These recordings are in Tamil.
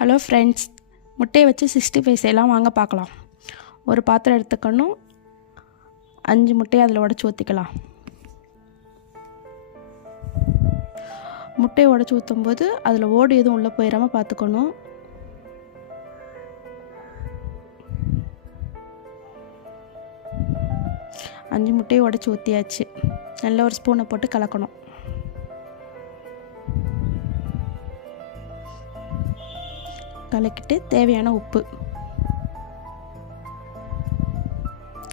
ஹலோ ஃப்ரெண்ட்ஸ் முட்டையை வச்சு சிக்ஸ்டி ஃபைவ் செய்யலாம். வாங்க பார்க்கலாம். ஒரு பாத்திரம் எடுத்துக்கணும். அஞ்சு முட்டையை அதில் உடச்சி ஊற்றிக்கலாம் முட்டையை உடச்சி ஊற்றும்போது அதில் ஓடு எதுவும் உள்ளே போயிடாமல் பார்த்துக்கணும். அஞ்சு முட்டையை உடச்சி ஊற்றியாச்சு நல்ல ஒரு ஸ்பூனை போட்டு கலக்கணும். கலக்கிட்டு தேவையான உப்பு.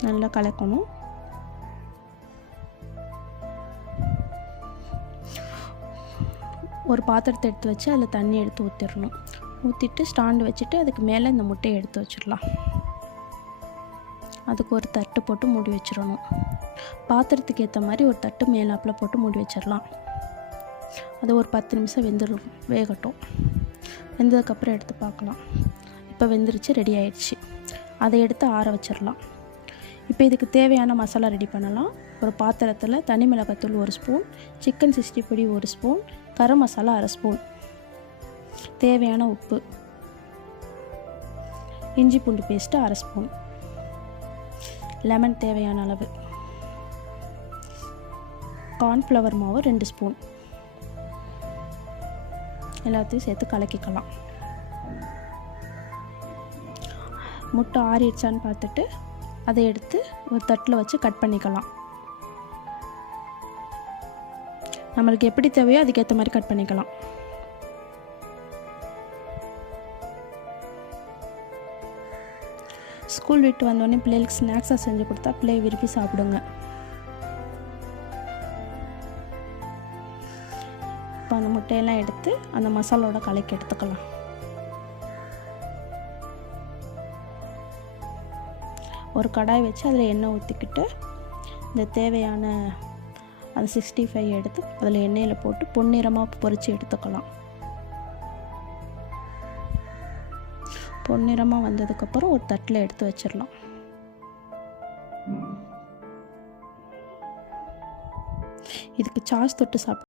நல்லா கலக்கணும். ஒரு பாத்திரத்தை எடுத்து வச்சு அதில் தண்ணி எடுத்து ஊற்றிடணும் ஊற்றிட்டு ஸ்டாண்டு வச்சுட்டு அதுக்கு மேலே இந்த முட்டையை எடுத்து வச்சிடலாம். அதுக்கு ஒரு தட்டு போட்டு மூடி வச்சிடணும். பாத்திரத்துக்கு ஏற்ற மாதிரி ஒரு தட்டு மேலாப்பில் போட்டு மூடி வச்சிடலாம். அது ஒரு பத்து நிமிஷம் வெந்துடும் வேகட்டும். வெந்ததுக்கப்புறம் எடுத்து பார்க்கலாம். இப்போ வெந்துருச்சு ரெடி ஆயிடுச்சு. அதை எடுத்து ஆற வச்சிடலாம் இப்போ இதுக்கு தேவையான மசாலா ரெடி பண்ணலாம். ஒரு பாத்திரத்தில் தனி மிளகாத்தூள் ஒரு ஸ்பூன் சிக்கன் சிக்ஸ்டி பொடி ஒரு ஸ்பூன் கரம் மசாலா அரை ஸ்பூன் தேவையான உப்பு. இஞ்சி பூண்டு பேஸ்ட்டு அரை ஸ்பூன் லெமன் தேவையான அளவு. கார்ன்ஃப்ளவர் மாவு ரெண்டு ஸ்பூன் எல்லாத்தையும் சேர்த்து கலக்கிக்கலாம். முட்டை ஆறிடுச்சான்னு பார்த்துட்டு அதை எடுத்து ஒரு தட்டில் வச்சு கட் பண்ணிக்கலாம். நம்மளுக்கு எப்படி தேவையோ அதுக்கேற்ற மாதிரி கட் பண்ணிக்கலாம். ஸ்கூல் விட்டு வந்தோடனே பிள்ளைகளுக்கு ஸ்நாக்ஸாக செஞ்சு கொடுத்தா பிள்ளைய விரும்பி சாப்பிடுங்க. இப்போ அந்த முட்டையெல்லாம் எடுத்து அந்த மசாலாவோட கலக்கி எடுத்துக்கலாம். ஒரு கடாய் வச்சு அதில் எண்ணெய் ஊற்றிக்கிட்டு இந்த தேவையான அந்த சிக்ஸ்டி ஃபைவ் எடுத்து அதில் எண்ணெயில் போட்டு பொன்னிறமாக பொரித்து எடுத்துக்கலாம். பொன்னிறமாக வந்ததுக்கப்புறம் ஒரு தட்டில் எடுத்து வச்சிடலாம். இதுக்கு சாஸ் தொட்டு சாப்பிட்டு